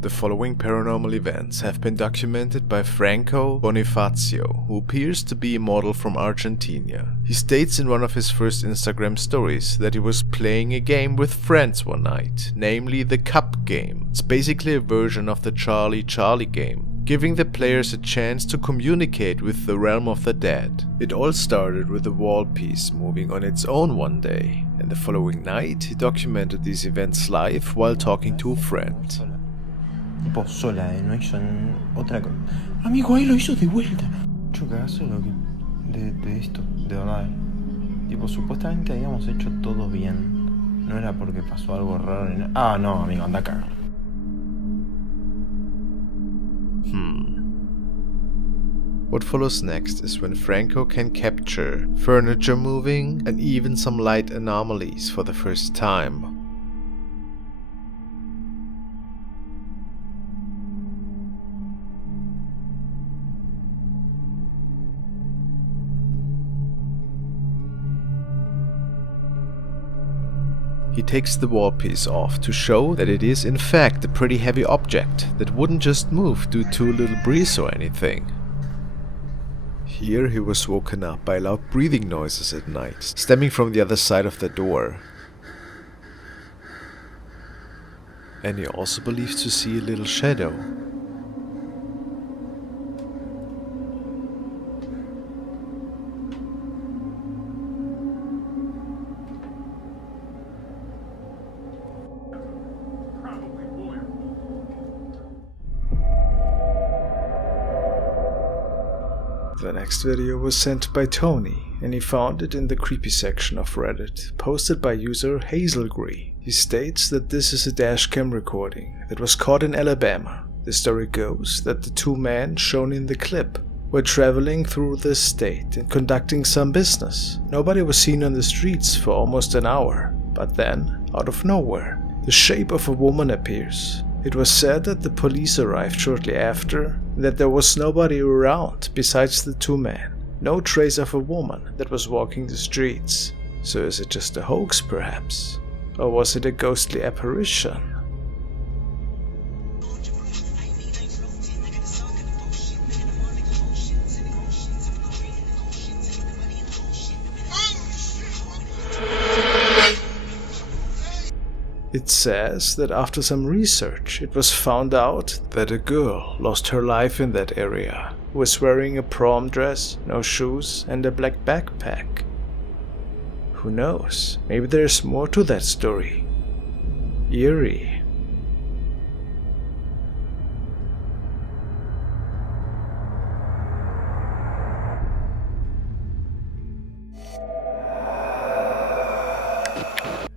The following paranormal events have been documented by Franco Bonifacio, who appears to be a model from Argentina. He states in one of his first Instagram stories that he was playing a game with friends one night, namely the Cup game. It's basically a version of the Charlie game, giving the players a chance to communicate with the realm of the dead. It all started with a wall piece moving on its own one day, and the following night he documented these events live while talking to a friend. Tipo sola, no hizo otra cosa. Amigo, ahí lo hizo de vuelta. Yo cagazo lo que de esto, de verdad. Tipo, supuestamente habíamos hecho todo bien. No era porque pasó algo raro ni nada. Ah, no, amigo, anda a cagar. What follows next is when Franco can capture furniture moving and even some light anomalies for the first time. He takes the wall piece off to show that it is in fact a pretty heavy object that wouldn't just move due to a little breeze or anything. Here he was woken up by loud breathing noises at night, stemming from the other side of the door. And he also believes to see a little shadow. The next video was sent by Tony, and he found it in the creepy section of Reddit, posted by user Hazelgree. He states that this is a dashcam recording that was caught in Alabama. The story goes that the two men shown in the clip were traveling through the state and conducting some business. Nobody was seen on the streets for almost an hour, but then, out of nowhere, the shape of a woman appears. It was said that the police arrived shortly after, and that there was nobody around besides the two men. No trace of a woman that was walking the streets. So is it just a hoax perhaps? Or was it a ghostly apparition? It says that after some research, it was found out that a girl lost her life in that area, who was wearing a prom dress, no shoes, and a black backpack. Who knows, maybe there's more to that story. Eerie.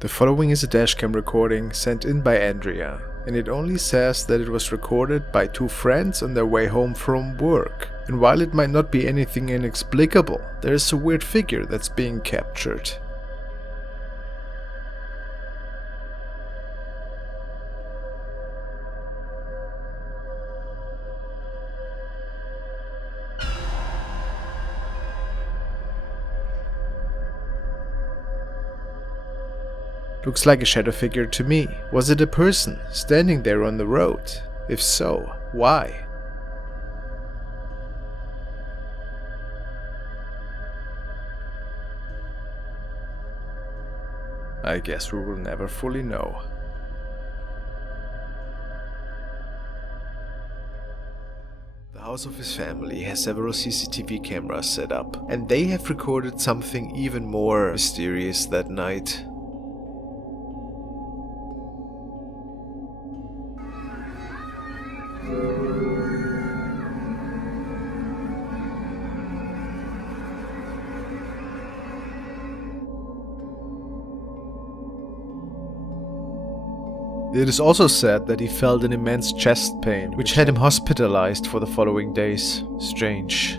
The following is a dashcam recording sent in by Andrea, and it only says that it was recorded by two friends on their way home from work. And while it might not be anything inexplicable, there is a weird figure that's being captured. Looks like a shadow figure to me. Was it a person standing there on the road? If so, why? I guess we will never fully know. The house of his family has several CCTV cameras set up, and they have recorded something even more mysterious that night. It is also said that he felt an immense chest pain, which had him hospitalized for the following days. Strange.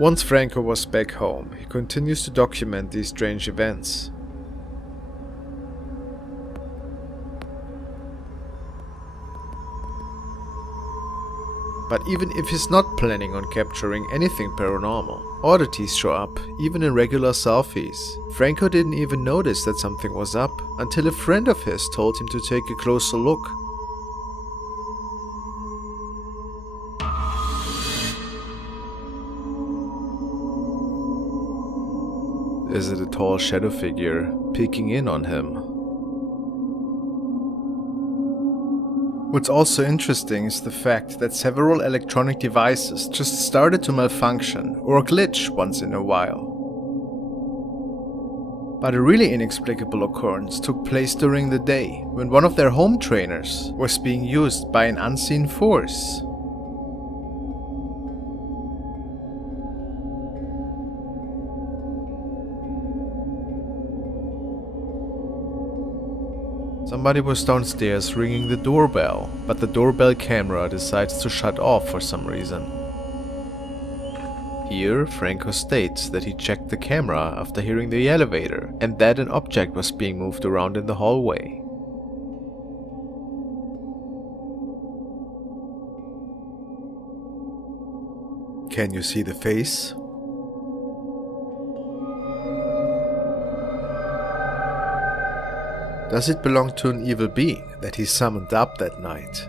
Once Franco was back home, he continues to document these strange events. But even if he's not planning on capturing anything paranormal, oddities show up, even in regular selfies. Franco didn't even notice that something was up until a friend of his told him to take a closer look. Is it a tall shadow figure peeking in on him? What's also interesting is the fact that several electronic devices just started to malfunction or glitch once in a while. But a really inexplicable occurrence took place during the day, when one of their home trainers was being used by an unseen force. Somebody was downstairs ringing the doorbell, but the doorbell camera decides to shut off for some reason. Here, Franco states that he checked the camera after hearing the elevator and that an object was being moved around in the hallway. Can you see the face? Does it belong to an evil being that he summoned up that night?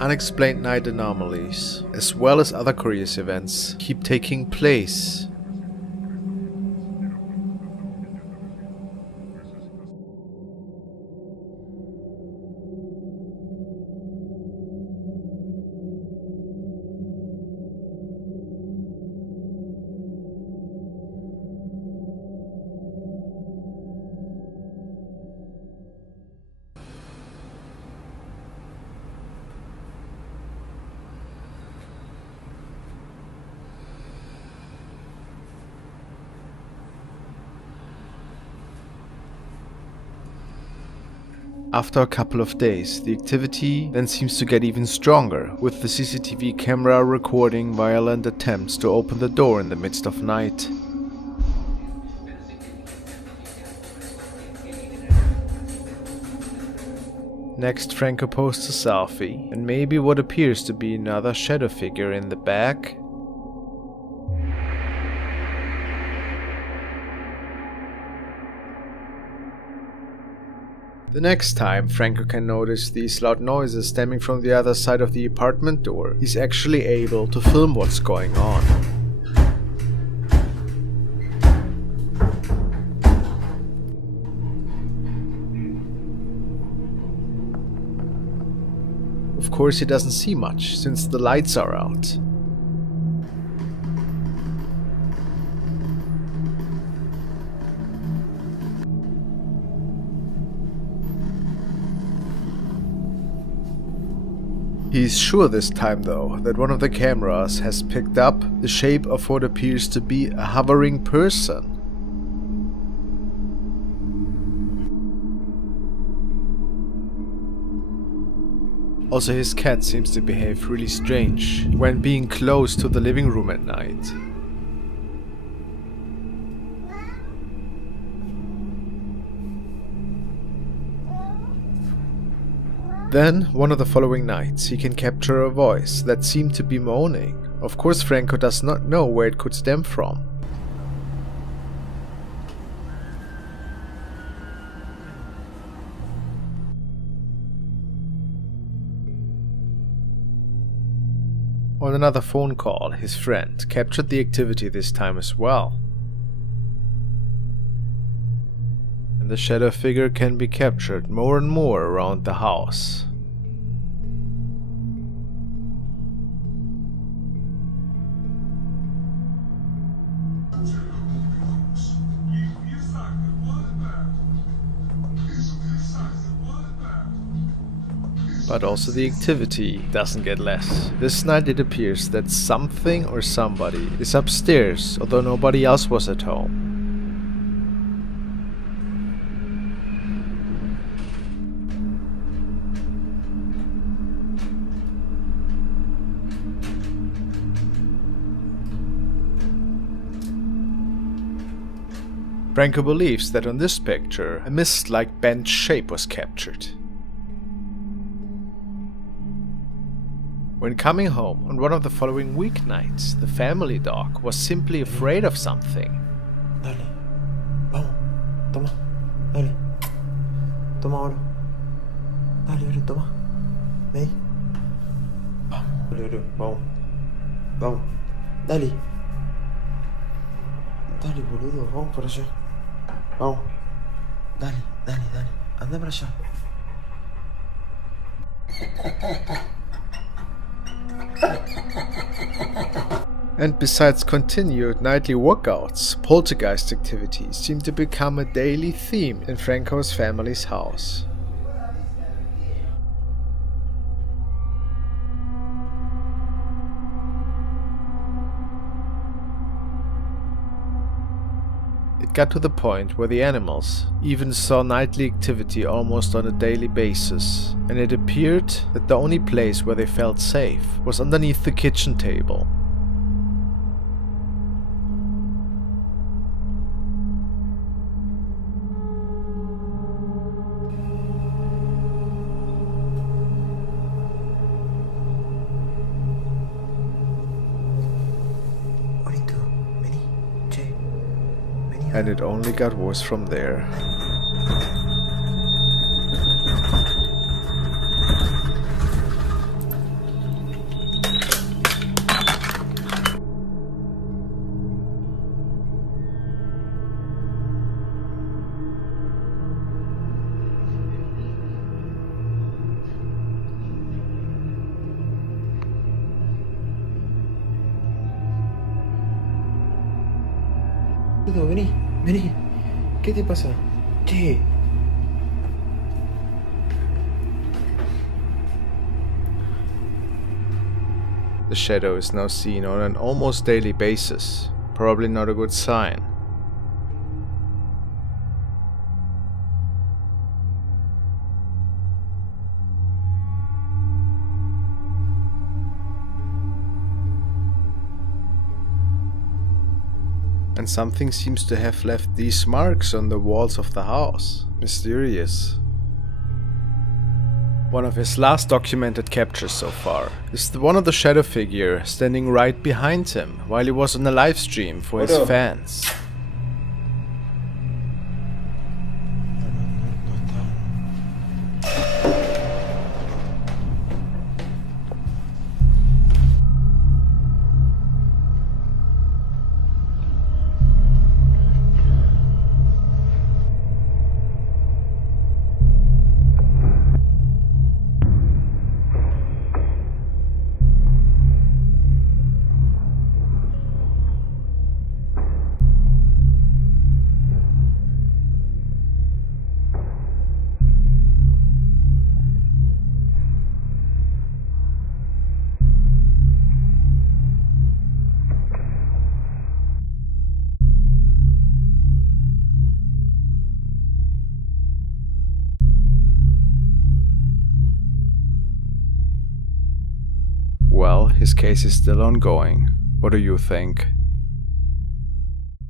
Unexplained night anomalies, as well as other curious events, keep taking place. After a couple of days, the activity then seems to get even stronger, with the CCTV camera recording violent attempts to open the door in the midst of night. Next, Franco posts a selfie, and maybe what appears to be another shadow figure in the back. The next time Franco can notice these loud noises stemming from the other side of the apartment door, he's actually able to film what's going on. Of course, he doesn't see much since the lights are out. He's sure this time though that one of the cameras has picked up the shape of what appears to be a hovering person. Also, his cat seems to behave really strange when being close to the living room at night. Then, one of the following nights, he can capture a voice that seemed to be moaning. Of course, Franco does not know where it could stem from. On another phone call, his friend captured the activity this time as well. And the shadow figure can be captured more and more around the house. But also the activity doesn't get less. This night it appears that something or somebody is upstairs, although nobody else was at home. Franco believes that on this picture, a mist-like bent shape was captured. When coming home on one of the following weeknights, the family dog was simply afraid of something. Dale, vamos, toma, dale, toma oro, dale, oro, toma, ven, vamos, oro, vamos, vamos, dale, dale, boludo, vamos para allá, vamos, dale, dale, dale, anda para allá. And besides continued nightly walkouts, poltergeist activities seem to become a daily theme in Franco's family's house. It got to the point where the animals even saw nightly activity almost on a daily basis, and it appeared that the only place where they felt safe was underneath the kitchen table. And it only got worse from there. Vení, vení. ¿Qué te pasa? Che. The shadow is now seen on an almost daily basis. Probably not a good sign. And something seems to have left these marks on the walls of the house. Mysterious. One of his last documented captures so far is the one of the shadow figure standing right behind him while he was on a live stream for his fans. Well, his case is still ongoing. What do you think?